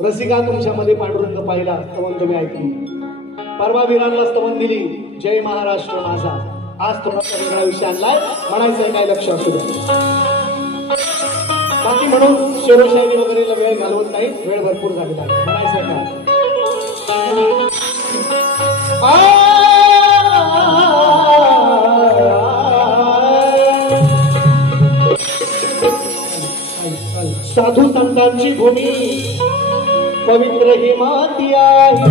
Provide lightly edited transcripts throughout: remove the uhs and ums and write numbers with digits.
रसिका तुमच्यामध्ये पांडुरंग पाहिला स्तवन तुम्ही ऐकली, परवा वीरांना स्तवन दिली, जय महाराष्ट्र माझा. आज थोडासा वेगळा विषय आणलाय, म्हणायचंय काय लक्ष असू द्या. बाकी म्हणून शेरोशायरी वगैरेला वेळ घालवत नाही, वेळ भरपूर झालेला आहे. म्हणायचंय काय साधू संतांची भूमी पवित्र ही माती आहे.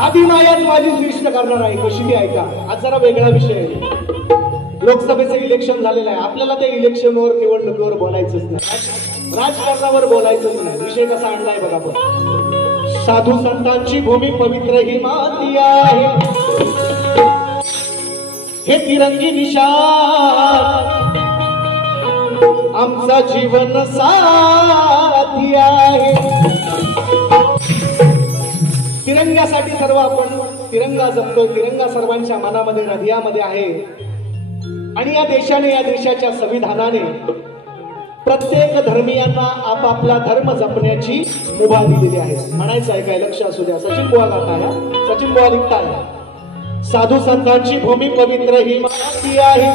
आधी मायाच माझी श्रेष्ठ करणार आहे. कशी ती ऐका. आज जरा वेगळा विषय, लोकसभेचं इलेक्शन झालेलं आहे. आपल्याला त्या इलेक्शनवर निवडणुकीवर बोलायचंच नाही, राजकारणावर बोलायचंच नाही. विषय कसा आणलाय बघा. पण साधू संतांची भूमी पवित्र ही माती आहे, हे तिरंगी निशाण आमचा जीवन साथी आहे. तिरंग्यासाठी सर्व आपण तिरंगा जपतो. तिरंगा सर्वांच्या मनामध्ये हृदयामध्ये आहे. आणि या देशाने, या देशाच्या संविधानाने प्रत्येक धर्मीयांना आपापला धर्म जपण्याची मुभा दिलेली आहे. म्हणायचं आहे काय लक्ष असू द्या. सचिन बुवा गाताय, सचिन बुवा लिखताय, साधू संतांची भूमी पवित्र ही माती आहे,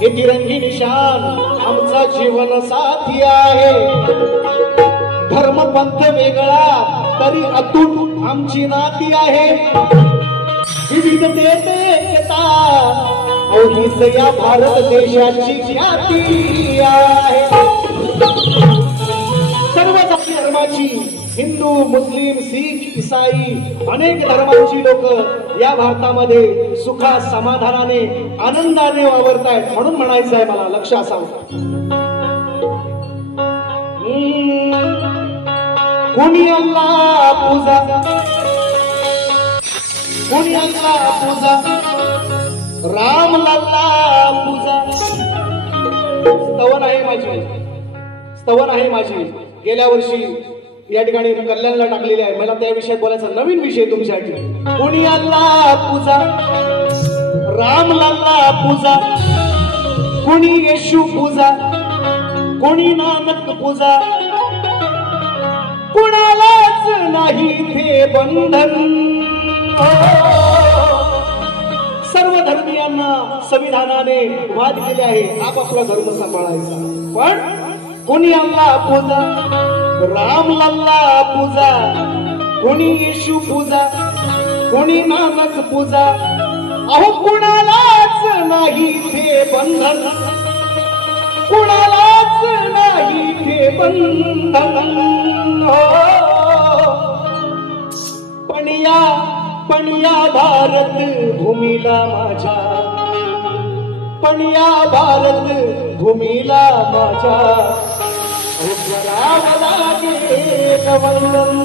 हे तिरंगी निशान आमचा जीवन साथी आहे. धर्म पंथ वेगळा तरी अतूट आमची नाती आहे. विविधतेत एकता हीच या भारत देशाची ख्याती आहे. सर्व जाती धर्माची, हिंदू, मुस्लिम, शीख, ईसाई अनेक धर्मांची लोक या भारतामध्ये सुखा समाधानाने आनंदाने वावरतायत. म्हणून म्हणायचं आहे मला, लक्ष असावं. कोणी अल्लाह पूजा, कोणी अल्लाह पूजा, राम लल्ला पूजा. स्तवन आहे माझी, स्तवन आहे माझी. गेल्या वर्षी या ठिकाणी कल्याणला टाकलेले आहे. मला त्या विषयात बोलायचा नवीन विषय तुमच्यासाठी. कोणी अल्लाह पूजा, राम लल्ला पूजा, कोणी येशू पूजा, कोणी नानक पूजा, कुणालाच नाही थे बंधन. सर्व धर्मीयांना संविधानाने वाद केले आहे आपापला धर्म सांभाळायचा. पण कोणी अल्लाह पूजा, राम लल्ला पूजा, कोणी येशू पूजा, कोणी नानक पूजा. अहो कुणालाच नाही थे बंधन, कुणालाच नाही थे बंधन. पण या भारत भूमीला माझ्या, पण या भारत भूमीला माझ्या करावं लागेल वंदन.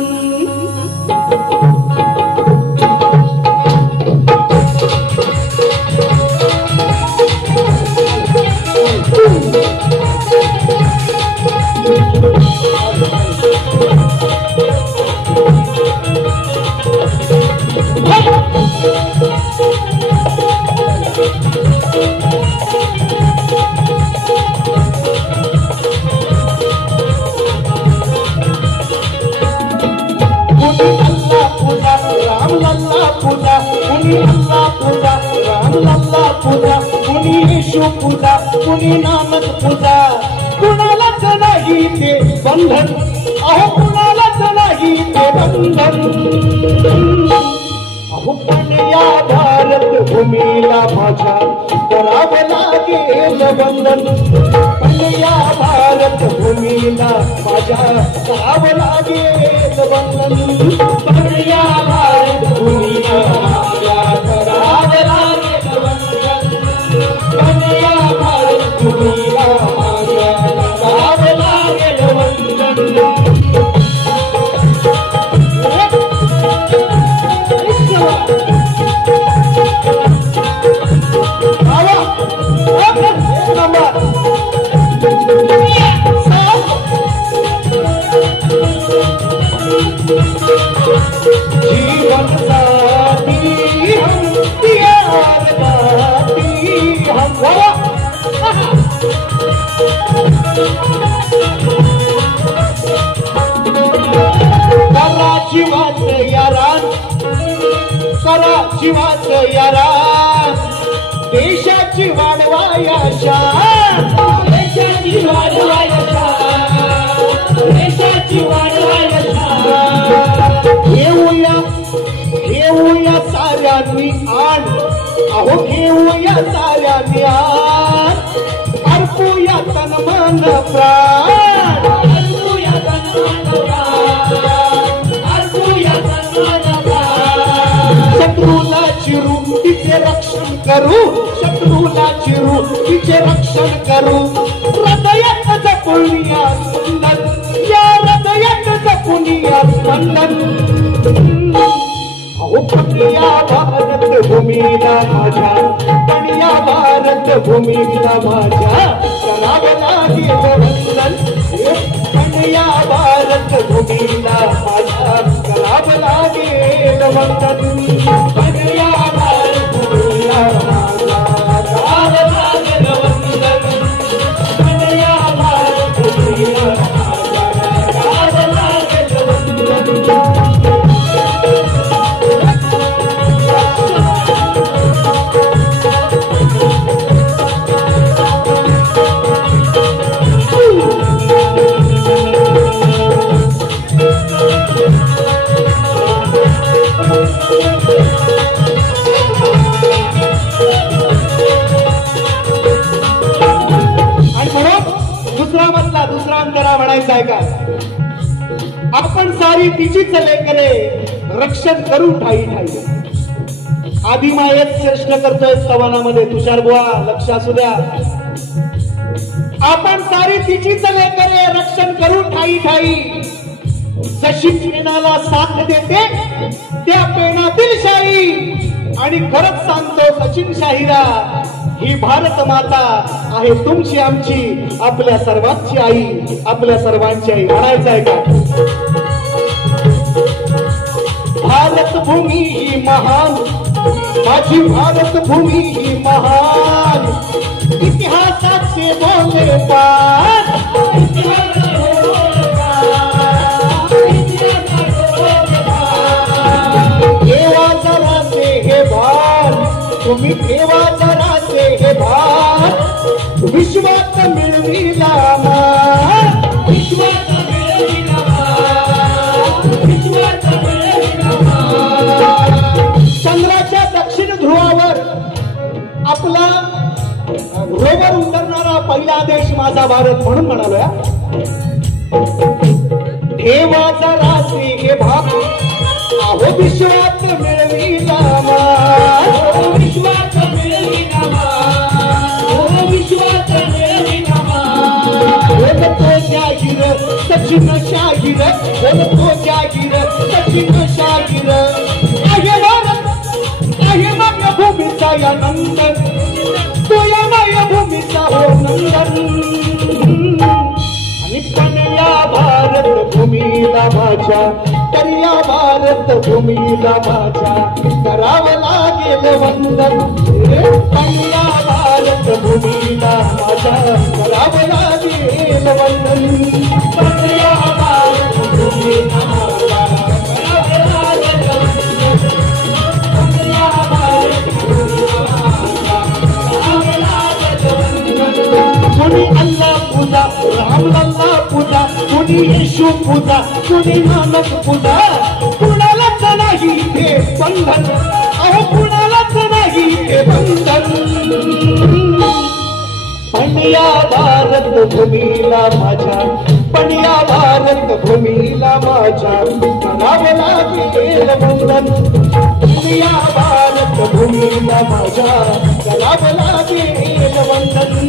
पूजा, कुणी नानक पूजा. कुणालाच नाही ते बंधन, अहो कुणालाच नाही ते बंधन. अहो पण या भारत भूमीला माझ्या करावं लागेल वंदन. पण या भारत भूमीला माझ्या करावं लागेल वंदन. पण या भारत भूमीला माझ्या करावं लागेल वंदन. पण या भारत भूमीला माझ्या करावं लागेल सारा जीवाच यारा देशाची वाढवाया शान देशाची वाढवाया शान देशाची वाढवाया शान घेऊया घेऊया साऱ्यांनी आण अहो घेऊया साऱ्यांनी आण अर्पूया तन मन प्राण अर्पूया तन मन प्राण अर्पूया तन मन प्राण शत्रूला चिरू तिचे रक्षण करू शत्रूला चिरू तिचे रक्षण करू हृदयात जपुनिया स्पंदन या हृदयात जपुनिया स्पंदन या भारत भूमीला माझ्या पण या भारत भूमीला माझ्या करावं लागेल वंदन पण या भारत भूमीला माझ्या करावं लागेल वंदन पण या भारत भूमीला माझ्या करावं लागेल वंदन पण या भारत भूमीला माझ्या करावं लागेल वंदन दुसरा अंतरा म्हणायचा आहे का आपण सारी तिचीच लेकरे रक्षण करू ठाई ठाई आदिमायेत श्रेष्ठ करतोय स्तवनामध्ये तुषार बुवा लक्ष असू द्या आपण सारी तिचीच लेकरे रक्षण करू ठाई ठाई जशी पेनाला साथ देते त्या पेनातील शाही आणि खरंच सांगतो सचिन शाहीरा ही भारत माता आहे तुमची आमची आपल्या सर्वांची आई आपल्या सर्वांची आई म्हणायचं आहे का भारत भूमी ही महान माझी भारत भूमी ही महान इतिहासाचे बोले पान ठेवा जरा से हे भान तुम्ही ठेवा जरा से हे भान विश्वात मिळविला मान विश्वात मिळविला मान विश्वात मिळविला मान चंद्राच्या दक्षिण ध्रुवावर आपला रोवर उतरणारा पहिला देश माझा भारत म्हणून म्हणालोय ठेवा जरा से हे भान अहो विश्वात मिळविला मान विश्वात मिळविला मान विश्वात मिळविला मान बोलतो जाहीर सचिन शाहीर बोलतो जाहीर सचिन शाहीर आहे भारत आहे मायभूमीचा या नंदन तो या मायभूमीचा हो नंदन आणि पण या भारत भूमीला माझ्या तर या भारत भूमीला माझ्या करावं लागेल वंदन पण या भारत भूमीला माझ्या करावं लागेल वंदन पण या भारत भूमीला माझ्या करावं लागेल वंदन पण या भारत भूमीला माझ्या करावं लागेल वंदन कोणी अल्लाह पूजा राम लल्ला पूजा कोणी येशू पूजा कोणी नानक पूजा कुणालाच नाही हे बंधन अहो कुणालाच नाही हे बंधन पण या भारत भूमीला माझ्या पण या भारत भूमीला माझ्या करावं लागेल वंदन या भारत भूमीला माझ्या करावं लागेल वंदन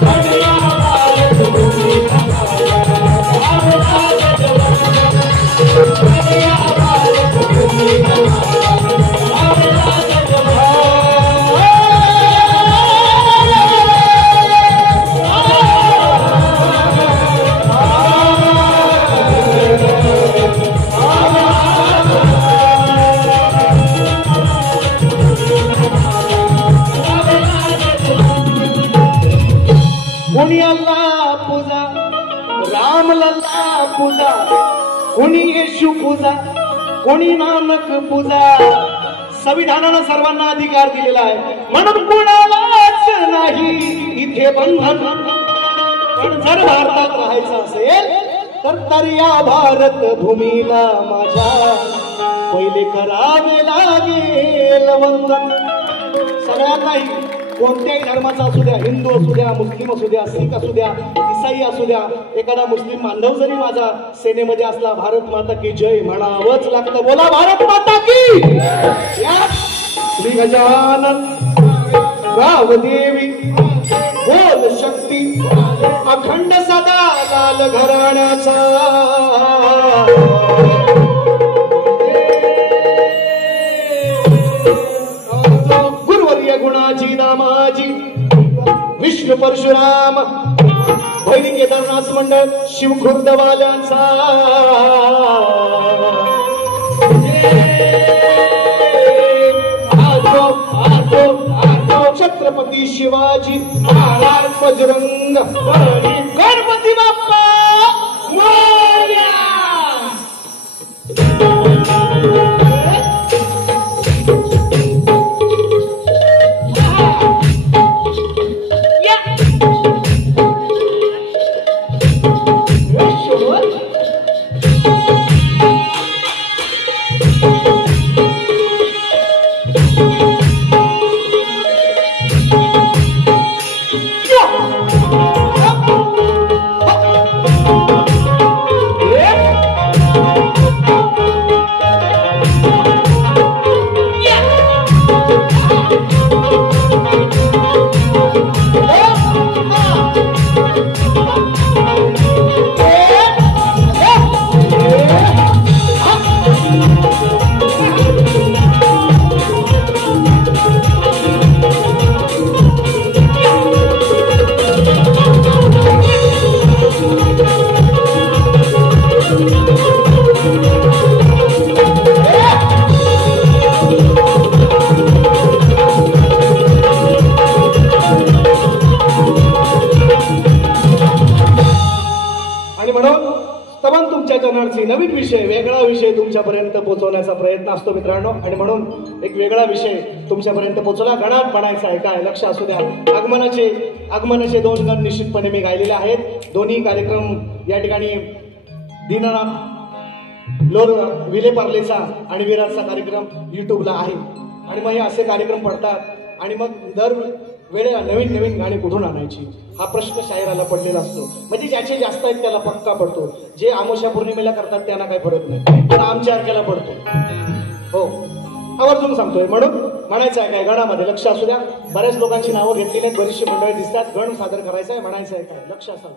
पण या भारत भूमीला माझ्या करावं लागेल वंदन पण या भारत भूमीला माझ्या करावं लागेल कोणी अल्लाह पूजा राम लल्ला पूजा कोणी येशू पूजा कोणी नानक पूजा संविधानानं सर्वांना अधिकार दिलेला आहे, म्हणून कोणालाच नाही इथे बंधन. पण जर भारतात राहायचं असेल तर या भारत भूमीला माझ्या पहिले करावे लागेल वंदन. सगळ्यांनाही, कोणत्याही धर्माचा असू द्या, हिंदू असू द्या, मुस्लिम असू द्या, शीख असू द्या, ईसाई असू द्या, एखादा मुस्लिम बांधव जरी माझा सेनेमध्ये असला, भारत माता की जय म्हणावंच लागतं. बोला भारत माता की. श्री गजानन गावदेवी बोल शक्ती अखंड सदा लाल घराण्याचा. गुरुवर्य गुणाजी नामाजी विष्णू परशुराम भैरी केदारनाथ मंडळ शिवखुर्दवाल्यांचा. छत्रपती शिवाजी महाराज बजरंग गणपती बाप्पा मोरया. नवीन विषय, वेगळा विषय तुमच्यापर्यंत पोहोचवण्याचा प्रयत्न असतो मित्रांनो. आणि म्हणून एक वेगळा विषय तुमच्यापर्यंत पोहोचला. गणात म्हणायचा आहे काय, लक्ष असू द्या. आगमनाचे 2 गण निश्चितपणे मी गायलेले आहेत. दोन्ही कार्यक्रम या ठिकाणी दीनानाथ लोर विले पार्लेचा आणि विराटचा कार्यक्रम युट्यूबला आहे. आणि मग हे असे कार्यक्रम पडतात आणि मग दर वेळेला नवीन नवीन गाणी कुठून आणायची हा प्रश्न शायराला पडलेला असतो. म्हणजे ज्याचे जास्त आहेत त्याला पक्का पडतो. जे आमोशा पौर्णिमेला करतात त्यांना काही फरक नाही, पण आमच्या अर्क्याला पडतो. हो, आवर्जून सांगतोय. म्हणून म्हणायचं आहे काय, गणामध्ये लक्ष असू द्या. बऱ्याच लोकांची नावं घेतली नाहीत, बरीचशी मंडळी दिसतात. गण सादर करायचं आहे, म्हणायचं आहे काय, लक्ष असावं.